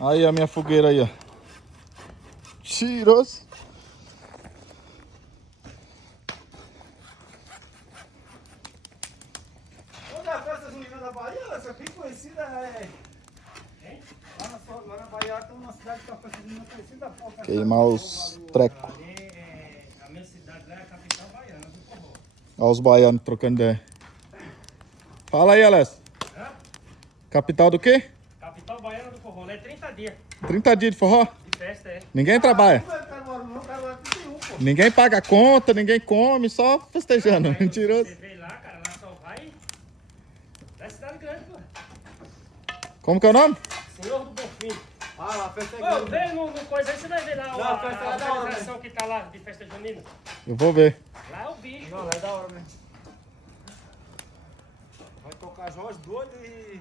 Aí a minha fogueira aí, ó. Cheiroso. Onde é a festa junina da Bahia? Essa aqui conhecida é... Lá na Bahia tem uma cidade que é a festa junina conhecida. Queimar os trecos. A minha cidade lá é a capital baiana do forró. Olha os baianos trocando ideia. Fala aí, Alessio. Capital do quê? Capital baiana do forró, né? 30 dias 30 dias de forró? de festa, é. Ninguém trabalha. Não, cara, 31, pô. Ninguém paga conta, ninguém come, só festejando. Aí Mentiroso. Você vê lá, cara, lá só vai. É cidade grande, pô. Como que é o nome? Senhor do Bonfim. Ah, a festa é Ô, grande. vê no coisa aí, você vai ver lá Não, a festa é a da hora, organização que tá lá de festa junina. Eu vou ver. Lá é o bicho. Não, lá é da hora mesmo. Vai tocar Jorge doido e...